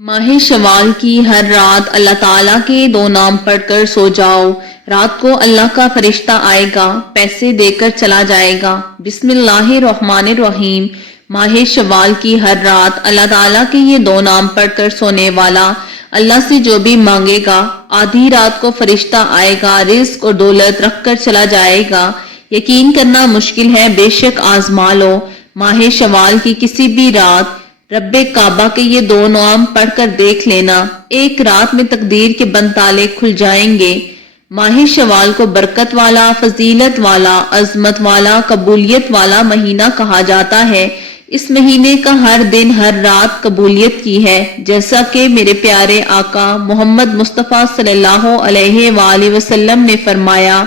ماہ شوال کی ہر رات اللہ تعالیٰ کے دو نام پڑھ کر سو جاؤ۔ رات کو اللہ کا فرشتہ آئے گا، پیسے دے کر چلا جائے گا۔ بسم اللہ الرحمن الرحیم۔ ماہ شوال کی ہر رات اللہ تعالیٰ کے یہ دو نام پڑھ کر سونے والا اللہ سے جو بھی مانگے گا، آدھی رات کو فرشتہ آئے گا، رزق اور دولت رکھ کر چلا جائے گا۔ یقین کرنا مشکل ہے، بے شک آزما لو۔ ماہ شوال کی کسی بھی رات رب کعبہ کے یہ دو نام پڑھ کر دیکھ لینا، ایک رات میں تقدیر کے بند تالے کھل جائیں گے۔ ماہ شوال کو برکت والا، فضیلت والا، عظمت والا، قبولیت والا مہینہ کہا جاتا ہے۔ اس مہینے کا ہر دن ہر رات قبولیت کی ہے، جیسا کہ میرے پیارے آقا محمد مصطفیٰ صلی اللہ علیہ وآلہ وسلم نے فرمایا،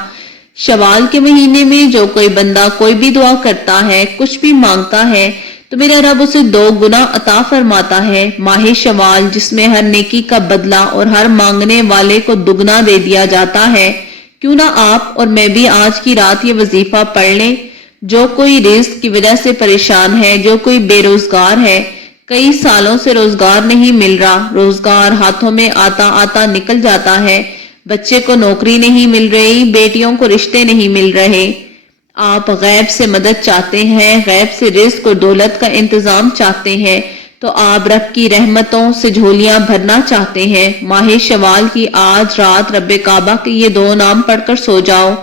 شوال کے مہینے میں جو کوئی بندہ کوئی بھی دعا کرتا ہے، کچھ بھی مانگتا ہے تو میرا رب اسے 2 گنا عطا فرماتا ہے۔ ماہ شوال جس میں ہر نیکی کا بدلہ اور ہر مانگنے والے کو دگنا دے دیا جاتا ہے، کیوں نہ آپ اور میں بھی آج کی رات یہ وظیفہ پڑھ لیں۔ جو کوئی رزق کی وجہ سے پریشان ہے، جو کوئی بے روزگار ہے، کئی سالوں سے روزگار نہیں مل رہا، روزگار ہاتھوں میں آتا آتا نکل جاتا ہے، بچے کو نوکری نہیں مل رہی، بیٹیوں کو رشتے نہیں مل رہے، آپ غیب سے مدد چاہتے ہیں، غیب سے رزق اور دولت کا انتظام چاہتے ہیں، تو آپ رب کی رحمتوں سے جھولیاں بھرنا چاہتے ہیں۔ ماہ شوال کی آج رات رب کعبہ کے یہ 2 نام پڑھ کر سو جاؤ۔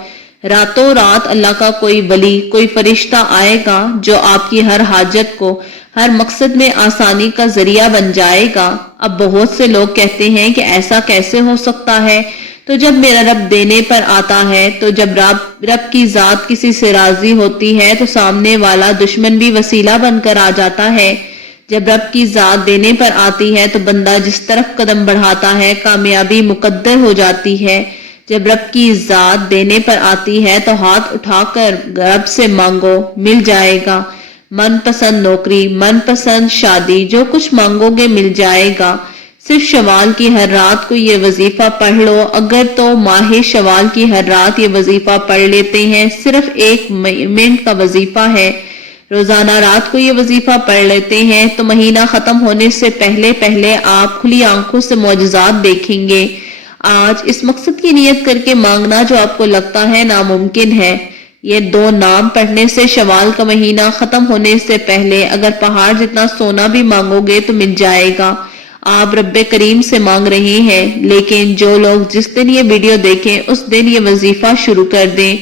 راتوں رات اللہ کا کوئی ولی، کوئی فرشتہ آئے گا جو آپ کی ہر حاجت کو، ہر مقصد میں آسانی کا ذریعہ بن جائے گا۔ اب بہت سے لوگ کہتے ہیں کہ ایسا کیسے ہو سکتا ہے؟ تو جب میرا رب دینے پر آتا ہے، تو جب رب کی ذات کسی سے راضی ہوتی ہے تو سامنے والا دشمن بھی وسیلہ بن کر آ جاتا ہے۔ جب رب کی ذات دینے پر آتی ہے تو بندہ جس طرف قدم بڑھاتا ہے کامیابی مقدر ہو جاتی ہے۔ جب رب کی ذات دینے پر آتی ہے تو ہاتھ اٹھا کر رب سے مانگو، مل جائے گا۔ من پسند نوکری، من پسند شادی، جو کچھ مانگو گے مل جائے گا۔ صرف شوال کی ہر رات کو یہ وظیفہ پڑھ لو، اگر تو ماہ شوال کی ہر رات یہ وظیفہ پڑھ لیتے ہیں، صرف 1 منٹ کا وظیفہ ہے، روزانہ رات کو یہ وظیفہ پڑھ لیتے ہیں تو مہینہ ختم ہونے سے پہلے پہلے آپ کھلی آنکھوں سے معجزات دیکھیں گے۔ آج اس مقصد کی نیت کر کے مانگنا جو آپ کو لگتا ہے ناممکن ہے، یہ 2 نام پڑھنے سے شوال کا مہینہ ختم ہونے سے پہلے اگر پہاڑ جتنا سونا بھی مانگو گے تو مل جائے گا۔ آپ رب کریم سے مانگ رہے ہیں، لیکن جو لوگ جس دن یہ ویڈیو دیکھیں اس دن یہ وظیفہ شروع کر دیں۔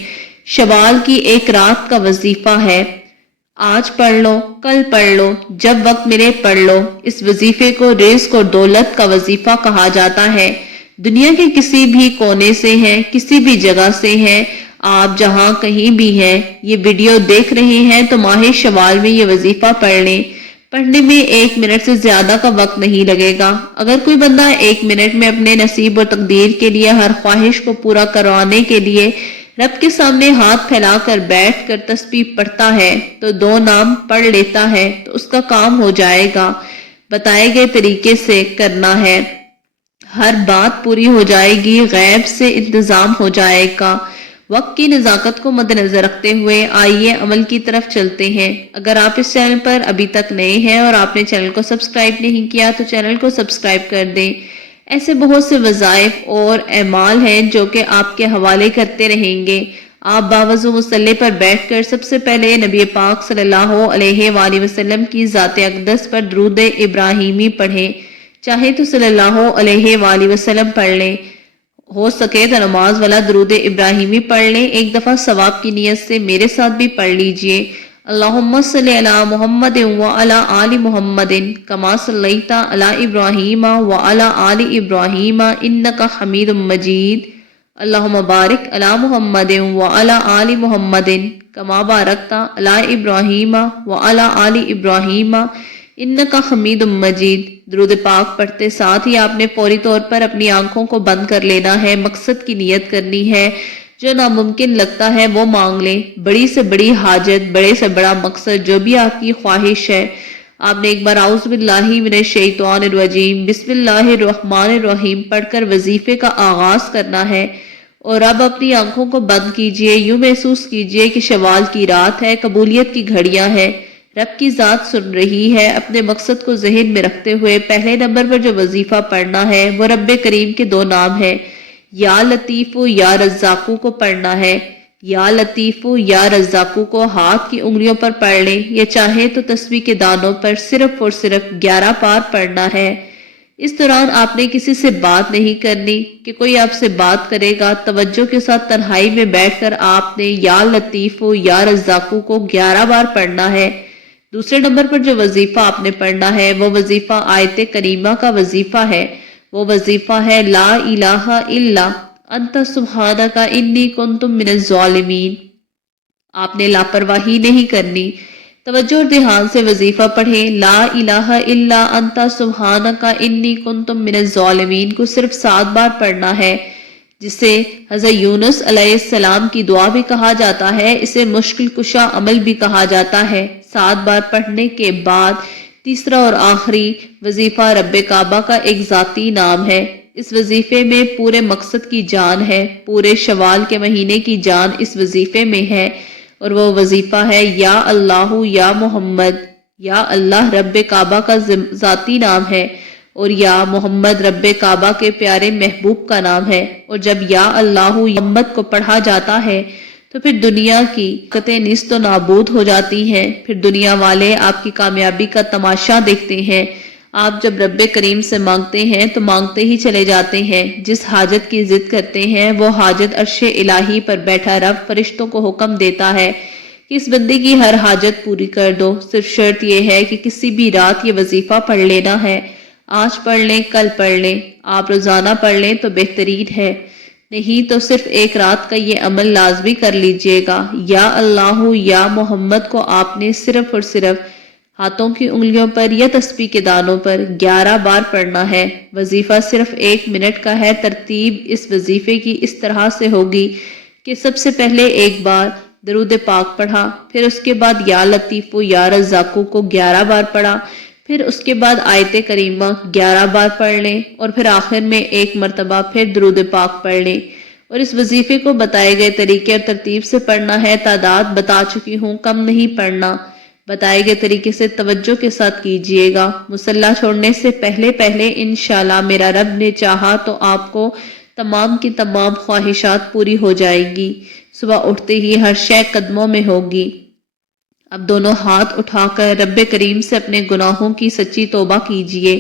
شوال کی 1 رات کا وظیفہ ہے، آج پڑھ لو، کل پڑھ لو، جب وقت ملے پڑھ لو۔ اس وظیفے کو رزق اور دولت کا وظیفہ کہا جاتا ہے۔ دنیا کے کسی بھی کونے سے ہیں، کسی بھی جگہ سے ہیں، آپ جہاں کہیں بھی ہیں، یہ ویڈیو دیکھ رہے ہیں تو ماہ شوال میں یہ وظیفہ پڑھ لیں۔ پڑھنے میں 1 منٹ سے زیادہ کا وقت نہیں لگے گا۔ اگر کوئی بندہ 1 منٹ میں اپنے نصیب اور تقدیر کے لیے ہر خواہش کو پورا کروانے کے لیے رب کے سامنے ہاتھ پھیلا کر بیٹھ کر تسبیح پڑھتا ہے تو 2 نام پڑھ لیتا ہے تو اس کا کام ہو جائے گا۔ بتائے گئے طریقے سے کرنا ہے، ہر بات پوری ہو جائے گی، غیب سے انتظام ہو جائے گا۔ وقت کی نزاکت کو مد نظر رکھتے ہوئے آئیے عمل کی طرف چلتے ہیں۔ اگر آپ اس چینل پر ابھی تک نئے ہیں اور آپ نے چینل کو سبسکرائب نہیں کیا تو چینل کو سبسکرائب کر دیں۔ ایسے بہت سے وظائف اور اعمال ہیں جو کہ آپ کے حوالے کرتے رہیں گے۔ آپ باوضو مصلی پر بیٹھ کر سب سے پہلے نبی پاک صلی اللہ علیہ وآلہ وسلم کی ذات اقدس پر درود ابراہیمی پڑھیں، چاہے تو صلی اللہ علیہ وآلہ وسلم پڑھ لیں، ہو سکے تو نماز والا درود ابراہیمی پڑھ لیں۔ 1 دفعہ ثواب کی نیت سے میرے ساتھ بھی پڑھ لیجئے۔ اللہم صلی علی محمد وعلی آل محمد کما صلیت علی ابراہیم وعلی آل ابراہیم انک حمید مجید۔ اللہم بارک علی محمد وعلی آل محمد کما بارکت علی ابراہیم وعلی آل ابراہیم انک حمید مجید۔ درود پاک پڑھتے ساتھ ہی آپ نے فوری طور پر اپنی آنکھوں کو بند کر لینا ہے، مقصد کی نیت کرنی ہے، جو ناممکن لگتا ہے وہ مانگ لیں، بڑی سے بڑی حاجت، بڑے سے بڑا مقصد، جو بھی آپ کی خواہش ہے۔ آپ نے ایک بار اعوذ باللہ من الشیطان الرجیم بسم اللہ الرحمن الرحیم پڑھ کر وظیفے کا آغاز کرنا ہے، اور اب اپنی آنکھوں کو بند کیجئے، یوں محسوس کیجئے کہ شوال کی رات ہے، قبولیت کی گھڑیاں ہیں، رب کی ذات سن رہی ہے۔ اپنے مقصد کو ذہن میں رکھتے ہوئے پہلے نمبر پر جو وظیفہ پڑھنا ہے وہ رب کریم کے دو نام ہے، یا لطیفو یا رزاقو کو پڑھنا ہے۔ یا لطیفو یا رزاقو کو ہاتھ کی انگلیوں پر پڑھ لیں، یا چاہے تو تسبیح کے دانوں پر صرف اور صرف 11 بار پڑھنا ہے۔ اس دوران آپ نے کسی سے بات نہیں کرنی کہ کوئی آپ سے بات کرے گا۔ توجہ کے ساتھ تنہائی میں بیٹھ کر آپ نے یا لطیفو یا رزاقو کو 11 بار پڑھنا ہے۔ دوسرے نمبر پر جو وظیفہ آپ نے پڑھنا ہے وہ وظیفہ آیت کریمہ کا وظیفہ ہے۔ وہ وظیفہ ہے لا الہ الا انت سبحانک انی کنت من الظالمین۔ آپ نے لاپرواہی نہیں کرنی، توجہ اور دھیان سے وظیفہ پڑھیں۔ لا الہ الا انت سبحانک انی کنت من الظالمین کو صرف 7 بار پڑھنا ہے، جسے حضرت یونس علیہ السلام کی دعا بھی کہا جاتا ہے۔ اسے مشکل کشا عمل بھی کہا جاتا ہے۔ 7 بار پڑھنے کے بعد تیسرا اور آخری وظیفہ رب کعبہ کا ایک ذاتی نام ہے۔ اس وظیفے میں پورے مقصد کی جان ہے، پورے شوال کے مہینے کی جان اس وظیفے میں ہے، اور وہ وظیفہ ہے یا اللہ یا محمد۔ یا اللہ رب کعبہ کا ذاتی نام ہے، اور یا محمد رب کعبہ کے پیارے محبوب کا نام ہے۔ اور جب یا اللہ یا محمد کو پڑھا جاتا ہے تو پھر دنیا کی قطع نیست و نابود ہو جاتی ہیں، پھر دنیا والے آپ کی کامیابی کا تماشا دیکھتے ہیں۔ آپ جب رب کریم سے مانگتے ہیں تو مانگتے ہی چلے جاتے ہیں۔ جس حاجت کی ضد کرتے ہیں وہ حاجت عرش الہی پر بیٹھا رب فرشتوں کو حکم دیتا ہے کہ اس بندے کی ہر حاجت پوری کر دو۔ صرف شرط یہ ہے کہ کسی بھی رات یہ وظیفہ پڑھ لینا ہے۔ آج پڑھ لیں، کل پڑھ لیں، آپ روزانہ پڑھ لیں تو بہترین ہے، نہیں تو صرف ایک رات کا یہ عمل لازمی کر لیجئے گا۔ یا اللہ یا محمد کو آپ نے صرف اور صرف ہاتھوں کی انگلیوں پر یا تسبیح کے دانوں پر 11 بار پڑھنا ہے۔ وظیفہ صرف 1 منٹ کا ہے۔ ترتیب اس وظیفے کی اس طرح سے ہوگی کہ سب سے پہلے ایک بار درود پاک پڑھا، پھر اس کے بعد یا لطیفو یا رزاقو کو 11 بار پڑھا، پھر اس کے بعد آیت کریمہ 11 بار پڑھ لیں، اور پھر آخر میں ایک مرتبہ پھر درود پاک پڑھ لیں۔ اور اس وظیفے کو بتائے گئے طریقے اور ترتیب سے پڑھنا ہے۔ تعداد بتا چکی ہوں، کم نہیں پڑھنا، بتائے گئے طریقے سے توجہ کے ساتھ کیجئے گا۔ مصلی چھوڑنے سے پہلے انشاءاللہ میرا رب نے چاہا تو آپ کو تمام کی تمام خواہشات پوری ہو جائے گی۔ صبح اٹھتے ہی ہر شے قدموں میں ہوگی۔ اب دونوں ہاتھ اٹھا کر رب کریم سے اپنے گناہوں کی سچی توبہ کیجئے۔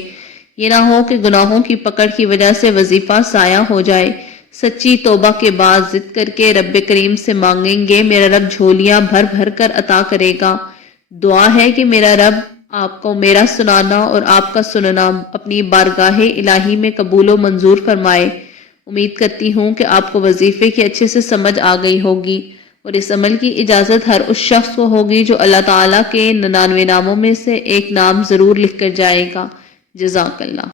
یہ نہ ہو کہ گناہوں کی پکڑ کی وجہ سے وظیفہ ضائع ہو جائے۔ سچی توبہ کے بعد ضد کر کے رب کریم سے مانگیں گے، میرا رب جھولیاں بھر بھر کر عطا کرے گا۔ دعا ہے کہ میرا رب آپ کو میرا سنانا اور آپ کا سننا اپنی بارگاہ الہی میں قبول و منظور فرمائے۔ امید کرتی ہوں کہ آپ کو وظیفے کی اچھے سے سمجھ آ گئی ہوگی، اور اس عمل کی اجازت ہر اس شخص کو ہوگی جو اللہ تعالیٰ کے 99 ناموں میں سے ایک نام ضرور لکھ کر جائے گا۔ جزاک اللہ۔